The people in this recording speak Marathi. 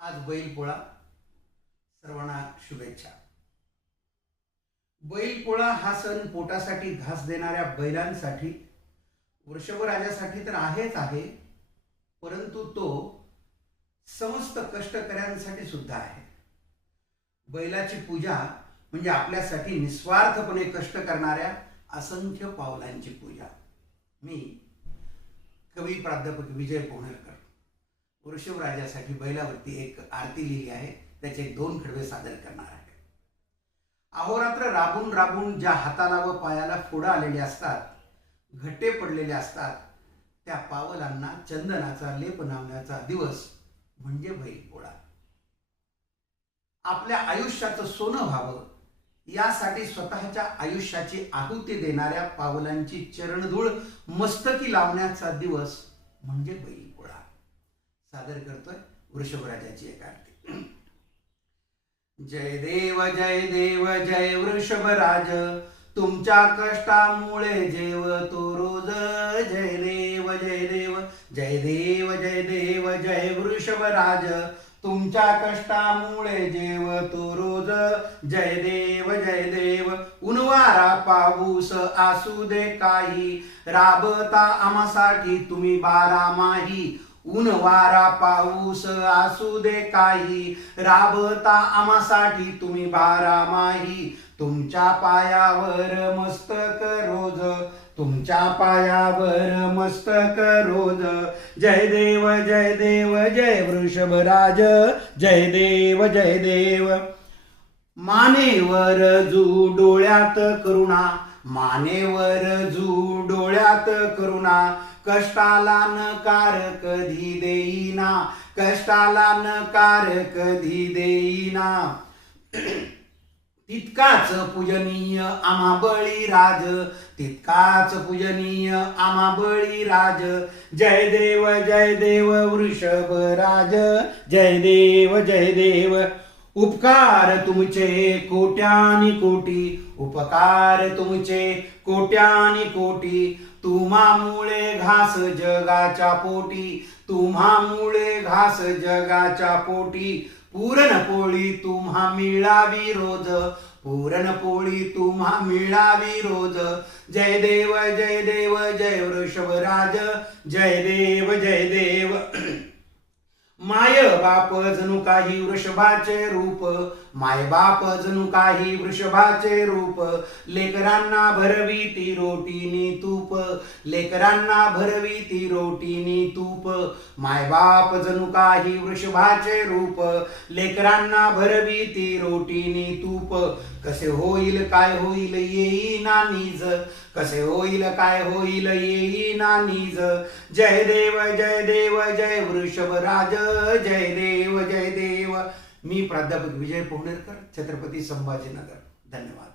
आज बैलपोळा, सर्वांना शुभेच्छा। बैलपोळा हा सण पोटासाठी घास देणाऱ्या बैलांसाठी, वृषभराजासाठी तर आहेच आहे, परंतु तो समस्त कष्टकऱ्यांसाठी सुद्धा आहे। बैलाची पूजा म्हणजे आपल्यासाठी निस्वार्थपणे कष्ट करणाऱ्या असंख्य पावलांची पूजा। मी कवी प्राध्यापक विजय पोहनेरकर वृषभराजासाठी बैलावरती एक आरती लिहिली आहे, त्याचे 2 खडवे सादर करणार आहे। अहोरात्र राबून राबून ज्या हाताला व पायाला फोडं आलेले असतात, घट्टे पडलेले असतात, त्या पावलांना चंदनाचा लेप लावण्याचा दिवस म्हणजे बैलपोळा। आपल्या आयुष्याचं सोनं व्हावं यासाठी स्वतःच्या आयुष्याची आहुती देणाऱ्या पावलांची चरणधूळ मस्तकी लावण्याचा दिवस म्हणजे बैलपोळा। सादर करतोय वृषभराजाची एक आरती। जय देव जय देव जय वृषभराज, तुमच्या कष्टामुळे जेवतो रोज। जय देव जय देव जय देव जय देव जय वृषभराज, तुमच्या कष्टामुळे जेवतो रोज। जय देव जय देव। उन्हाळा पाऊस असू दे काही, राबता आम्हासाठी तुम्ही 12 माही। उन्हाळा पाऊस असू दे काही, राबता आम्हासाठी तुम्ही 12 माही। तुमच्या पायावर मस्तक रोज, तुमच्या पायावर मस्तक रोज। जय देव जय देव जय वृषभराज, जय देव जय देव। मानेवर जू डोळ्यात करुणा, मानेवर जू डोळ्यात करुणा, कष्टाला नकार कधी देईना, कष्टाला नकार कधी देईना। तितकाच पूजनीय आम्हा बळीराज, तितकाच पूजनीय आम्हा बळीराज। जय देव वृषभराज, जय देव। उपकार तुमचे कोट्यानी कोटी, उपकार तुमचे कोट्यानी कोटी। तुम्हामुळे घास जगाच्या पोटी, तुम्हामुळे घास जगाच्या पोटी। पुरणपोळी तुम्हा मिळावी रोज, पुरणपोळी तुम्हा मिळावी रोज। जय देव जय वृषभराज, जय देव। माय बाप जणू काही वृषभाचे रूप, माय बाप जणू काही वृषभाचे रूप। लेकरांना भरवीती रोटीनी तूप, लेकरांना भरवीती रोटीनी तूप। माय बाप जणू काही वृषभाचे रूप, लेकरांना भरवीती रोटीनी तूप। कसे होईल काय होईल येईना नीज, कसे होईल काय होईल येईना नीज। जय देव जय वृषभराज, जय देव। मी प्राध्यापक विजय पोहनेरकर, छत्रपती संभाजीनगर। धन्यवाद।